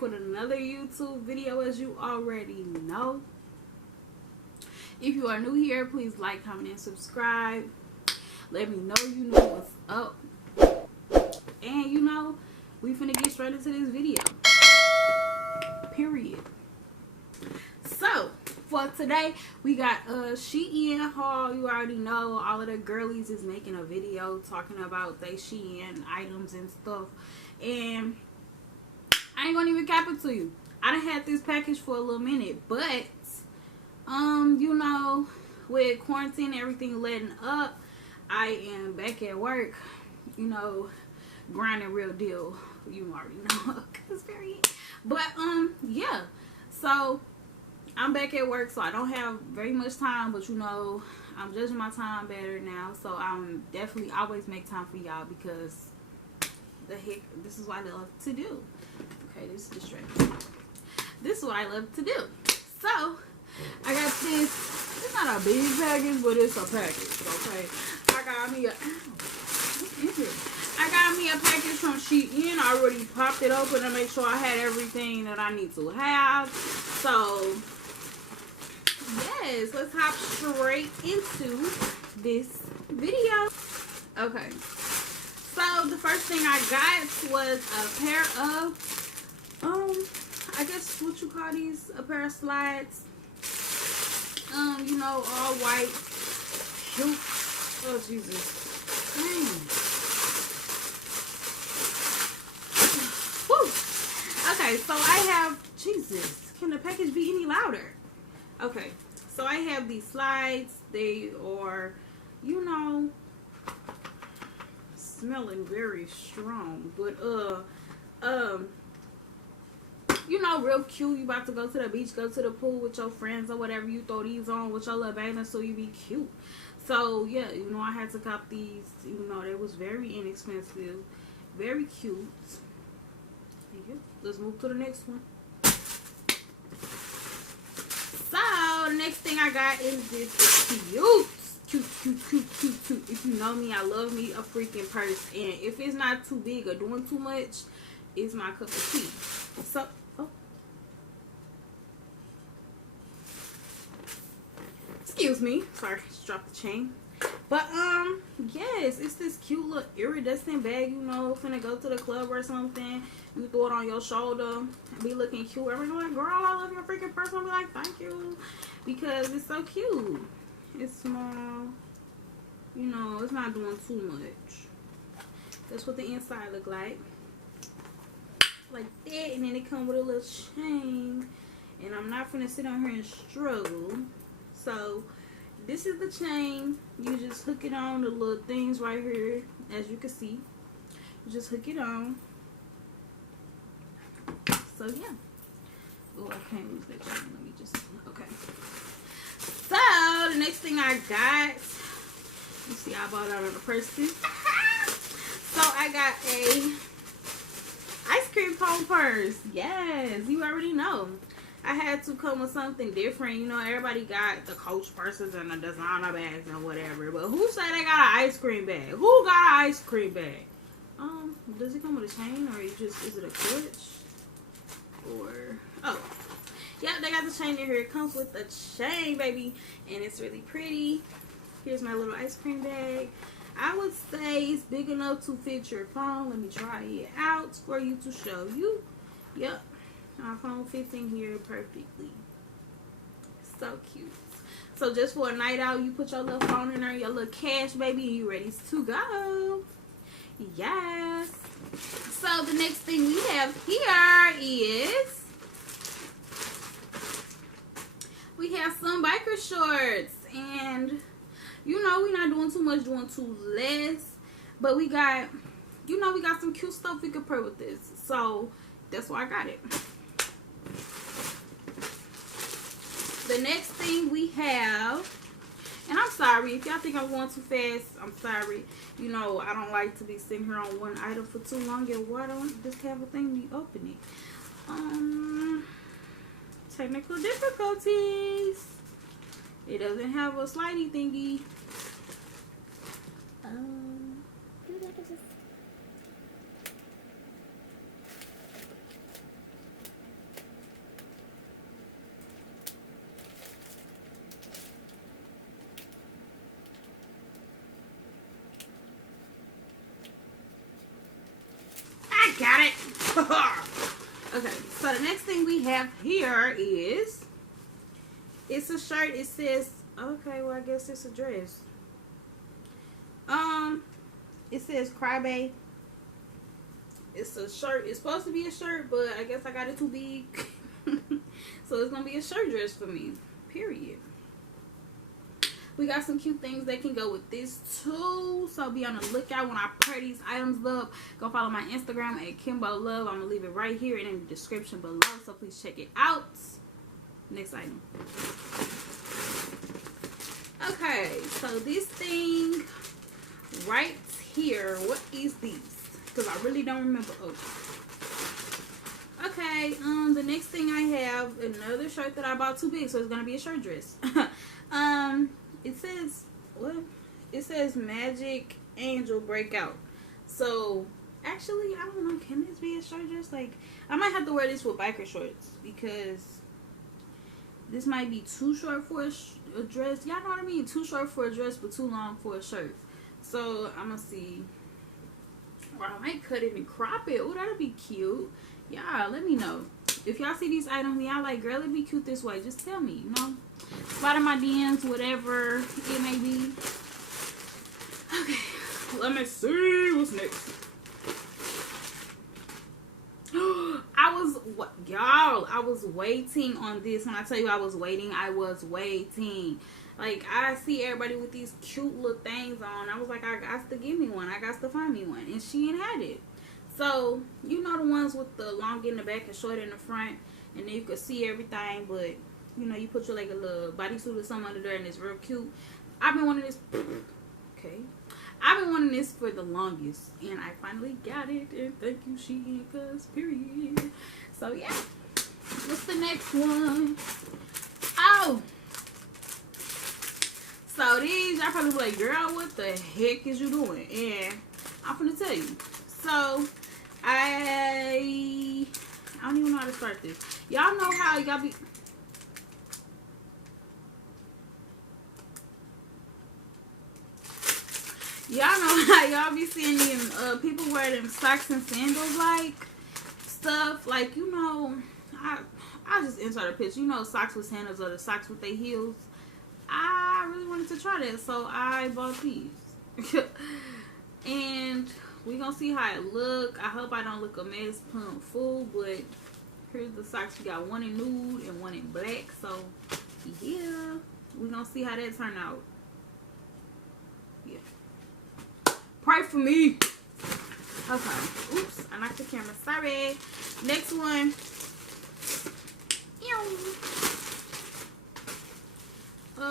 With another YouTube video, as you already know. If you are new here, please like, comment, and subscribe. Let me know you know what's up. And you know, we finna get straight into this video. Period. So for today, we got a SHEIN haul. You already know all of the girlies is making a video talking about their SHEIN items and stuff. And I ain't gonna even cap it to you. I done had this package for a little minute, but you know, with quarantine and everything letting up, I am back at work, you know, grinding real deal. You already know, cause period. But yeah, so I'm back at work, so I don't have very much time, but you know, I'm judging my time better now, so I'm definitely always make time for y'all, because the heck, this is what I love to do. Okay, this is distracting. This is what I love to do. So I got this. It's not a big package, but it's a package. Okay, I got me a. I got me a package from SHEIN. I already popped it open to make sure I had everything that I need to have. So yes, let's hop straight into this video. Okay. So the first thing I got was a pair of I guess what you call these, a pair of slides. You know, all white. Shoot. Oh Jesus. Dang. Woo. Okay, so I have, Jesus, can the package be any louder? Okay, so I have these slides. They are, you know, smelling very strong, but you know, real cute. You about to go to the beach, go to the pool with your friends or whatever, you throw these on with your little bathing so you be cute. So yeah, you know, I had to cop these. You know, they was very inexpensive, very cute. Yeah, let's move to the next one. So the next thing I got is this cute. If you know me, I love me a freaking purse, and if it's not too big or doing too much, it's my cup of tea. So excuse me, sorry, just dropped the chain. But yes, it's this cute little iridescent bag. You know, finna go to the club or something, you throw it on your shoulder and be looking cute. Everyone's like, girl, I love your freaking purse. I'll be like, thank you, because it's so cute. It's small, you know, it's not doing too much. That's what the inside look like that. And then it comes with a little chain, and I'm not gonna sit on here and struggle. So this is the chain. You just hook it on the little things right here, as you can see. You just hook it on. So yeah. Oh, I can't lose that chain. Let me just, okay. So the next thing I got, you see, I bought out of the purse too. So I got a ice cream cone purse. Yes, you already know. I had to come with something different. You know, everybody got the Coach purses and the designer bags and whatever. But who said they got an ice cream bag? Who got an ice cream bag? Does it come with a chain, or is it a clutch? Or, oh. Yeah, they got the chain in here. It comes with a chain, baby. And it's really pretty. Here's my little ice cream bag. I would say it's big enough to fit your phone. Let me try it out for you to show you. Yep. My phone fits in here perfectly. So cute. So just for a night out, you put your little phone in there, your little cash, baby, and you ready to go. Yes. So the next thing we have here is we have some biker shorts, and you know, we're not doing too much, doing too less, but we got, you know, we got some cute stuff we could pair with this, so that's why I got it. The the next thing we have, and I'm sorry if y'all think I'm going too fast. I'm sorry. You know, I don't like to be sitting here on one item for too long. And why don't I just have a thing to open it? Technical difficulties. It doesn't have a slidey thingy. Got it. Okay, so the next thing we have here is, it's a shirt. It says, okay, well I guess it's a dress. It says CRYBAE. It's a shirt. It's supposed to be a shirt, but I guess I got it too big. So it's gonna be a shirt dress for me. Period. We got some cute things that can go with this too. So be on the lookout when I pair these items up. Go follow my Instagram at Kimb0 Love. I'm going to leave it right here and in the description below. So please check it out. Next item. Okay. So this thing right here. What is these? Because I really don't remember. Oh. Okay. The next thing I have, another shirt that I bought too big. So it's going to be a shirt dress. It says, what? It says Magic Angel Breakout. So, actually, I don't know. Can this be a shirt dress? Like, I might have to wear this with biker shorts. Because this might be too short for a dress. Y'all know what I mean? Too short for a dress, but too long for a shirt. So, I'm going to see. Or I might cut it and crop it. Oh, that'll be cute. Y'all, let me know. If y'all see these items, y'all like, girl, it'd be cute this way. Just tell me, you know. Slide in my DMs, whatever it may be. Okay, let me see what's next. I was waiting on this. When I tell you I was waiting, I was waiting. Like, I see everybody with these cute little things on. I was like, I got to give me one. I got to find me one. And she ain't had it. So, you know the ones with the long in the back and short in the front. And then you can see everything, but you know, you put your like a little bodysuit or something under there and it's real cute. I've been wanting this. Okay. I've been wanting this for the longest. And I finally got it. And thank you, SHEIN, cause period. So yeah. What's the next one? Oh. So these, y'all probably be like, girl, what the heck is you doing? And I'm finna tell you. So I don't even know how to start this. Y'all know how y'all be. Y'all know how y'all be seeing them people wear them socks and sandals like stuff. Like, you know, I just insert a picture. You know, socks with sandals or the socks with their heels. I really wanted to try that, so I bought these. And we gonna see how it look. I hope I don't look a mess, plump full, but here's the socks. We got one in nude and one in black. So yeah, we gonna see how that turn out. Yeah. Pray for me. Okay. Oops, I knocked the camera. Sorry. Next one.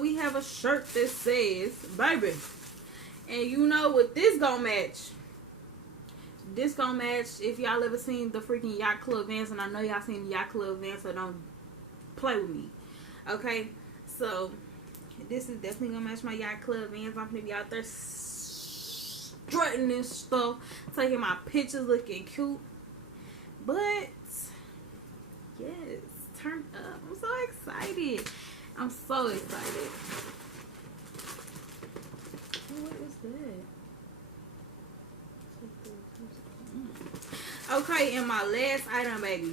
We have a shirt that says "Baby," and you know what this gonna match. This gonna match if y'all ever seen the freaking Yacht Club Vans, and I know y'all seen the Yacht Club Vans, so don't play with me. Okay, so this is definitely gonna match my Yacht Club Vans. I'm gonna be out there strutting this stuff, taking my pictures, looking cute. But yes, turn up. I'm so excited. I'm so excited. What is that? Okay, and my last item, baby.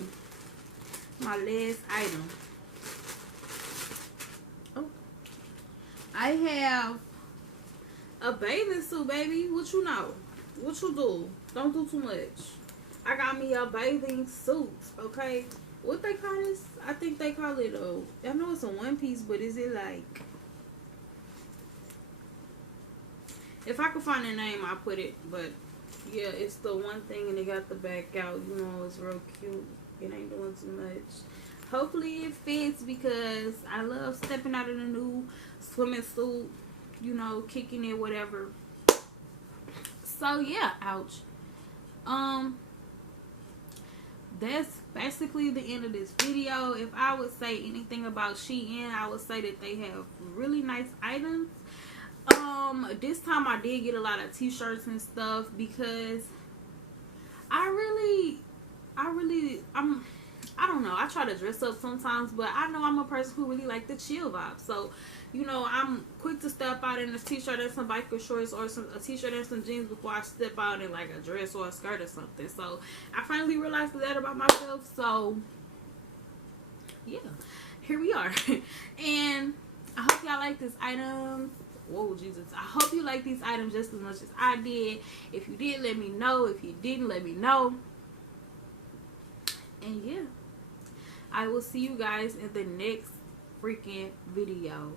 My last item. Oh. I have a bathing suit, baby. What you know? What you do? Don't do too much. I got me a bathing suit, okay? What they call this? I think they call it I know it's a one piece, but is it like, if I could find a name, I'll put it. But yeah, it's the one thing, and it got the back out. You know, it's real cute. It ain't doing too much. hopefully it fits, because I love stepping out in a new swimming suit, you know, kicking it, whatever. So yeah, ouch. That's basically the end of this video. If I would say anything about SHEIN, I would say that they have really nice items. This time I did get a lot of t-shirts and stuff, because I don't know, I try to dress up sometimes, but I know I'm a person who really like the chill vibe. So, you know, I'm quick to step out in a t-shirt and some biker shorts, or a t-shirt and some jeans before I step out in like a dress or a skirt or something. So I finally realized that about myself. So yeah, here we are. And I hope y'all like this item. Whoa, Jesus. I hope you like these items just as much as I did. If you did, let me know. If you didn't, let me know. And yeah, I will see you guys in the next freaking video.